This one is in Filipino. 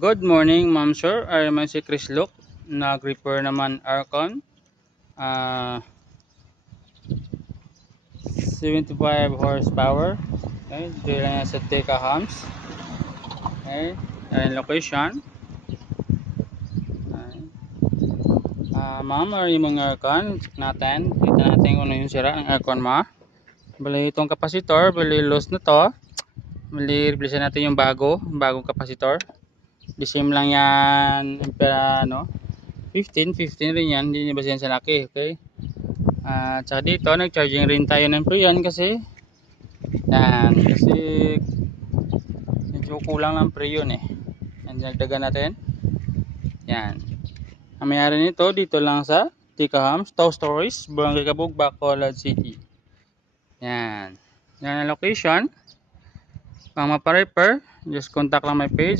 Good morning, ma'am sir. I am si Chris Luke. Nag-repair naman aircon. Uh, 75 horsepower. Okay, dito lang yan sa Teka Hams. Okay, ayan location. Ma'am, or yung mga aircon, check natin. Kita natin kung ano yung sira ng aircon mo. Bali itong kapasitor, bali loose na to. Bali replace natin yung bagong kapasitor. The same lang yan, ano, 15 rin yan, hindi niya sa laki, okay? At saka dito, nag-charging rin tayo ng pre-yan kasi medyo kulang ng pre yun eh. Yan, dinagdagan natin. Yan. Ang mayari nito, dito lang sa Teka Hams, Tow Stories, Barangay Kabug, Bacolod City. Yan. Yan ang location. Pang maparepair, just contact lang my page.